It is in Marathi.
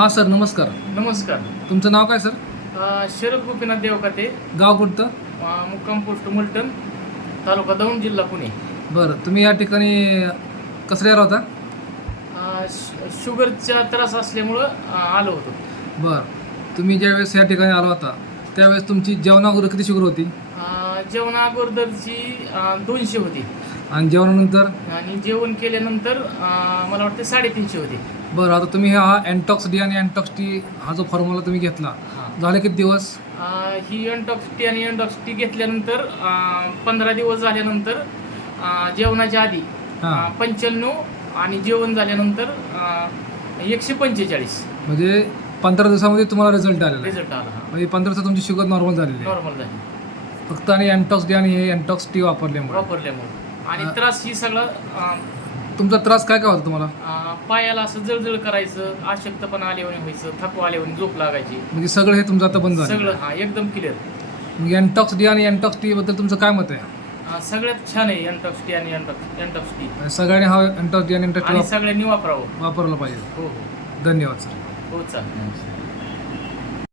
हां सर नमस्कार. नमस्कार. तुमचं नाव काय सर? अ, शरद गोपीनाथ देवकाते. गाव कुठतं अ, मुक्काम पोस्ट मुलटण तालुका दौंड जिल्हा पुणे. बरं तुम्ही या ठिकाणी कसं राहिला होता? अ, शु- शुगरचा त्रास असल्यामुळं अ, आलो होतो. बरं तुम्ही ज्यावेळेस या ठिकाणी आला होता त्यावेळेस तुमची जेवणावर किती शुगर होती? अ, जेवणा अगोदरची दोनशे होती. आणि जेवणानंतर? आणि जेवण केल्यानंतर अ, मला वाटते साडेतीनशे होती. बरं आता तुम्ही हा अँटॉक्स डी आणि अँटॉक्स टी हा जो फॉर्म्युला तुम्ही घेतला झाले किती दिवस? अ, ही एनटॉक्स टी आणि एनटॉक्स टी घेतल्यानंतर पंधरा दिवस झाल्यानंतर अ, जेवणाच्या आधी हां. पंच्याण्णव आणि जेवण झाल्यानंतर अ, एकशे पंचेचाळीस. म्हणजे पंधरा दिवसामध्ये तुम्हाला रिझल्ट आलेला आहे. रिझल्ट आला हा. म्हणजे पंधरा दिवसात तुमची शुगर नॉर्मल झालेली आहे. नॉर्मल झाली. फक्त आणि अँटॉक्स डी आणि हे अँटॉक्स टी वापरल्यामुळे. वापरल्यामुळे. आणि त्रास ही सगळं अं, तुमचा त्रास काय काय होता तुम्हाला? अं, पायाला असं जळजळ करायचं अशक्तपणा आल्यावर व्हायचं थकवा आल्यावर झोप लागायची. म्हणजे सगळं हे तुमचं आता बंद झालं सगळं हा एकदम क्लिअर मग अँटॉक्स डी आणि अँटॉक्स टी बद्दल तुमचं काय मत आहे? सगळ्यात छान आहे एनटॉक्स टी आणि एनटॉक्स एनटॉक्स टी सगळ्यांनी हा अँटॉक्स डी आणि अँटॉक्स आणि सगळ्यांनी वापरावं. वापरला पाहिजे. हो हो. धन्यवाद सर. हो चालेल.